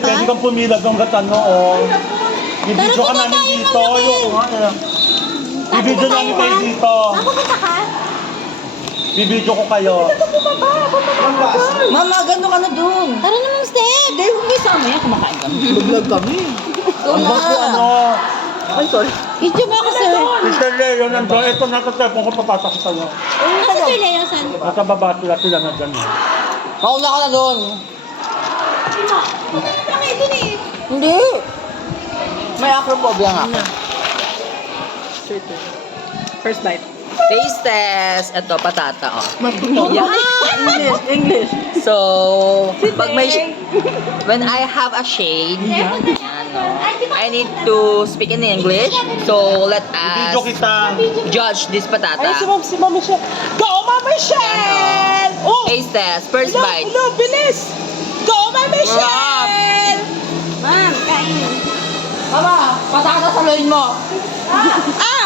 pwede kang pumila hanggat ano, oh. Bibidyo ka namin dito. Yung nga, eh. Bibidyo namin kayo dito. Pupunta ka? Bibidyo ko kayo. Mama, gano'n ka na dun. Tara na, Ma'am Steph. Hindi, huwag may sama yan. Kumakain kami. Vlog kami. Ang bago ano. Ay, sorry. Video mo ako, sir. Sister Leo, nandun. Ito nasa telephone ko, papasok ko sa'yo. Kasi sir Leo, saan? Nasa baba sila na dyan. Mauna ka na dun. Hindi. May acrophobia nga ako. First bite. Taste test. Ito, patata, oh. English. So, pag may when I have a shade, I need to speak in English. So, let Bibidyo us kita. judge this patata. Ay, si Ma'am Michelle. Go, Ma'am Michelle! Oh! Taste test. First bite. Ulo, bilis! Go, Ma'am Michelle! Ma'am, kain. Mama, patata sa loin mo. Ah!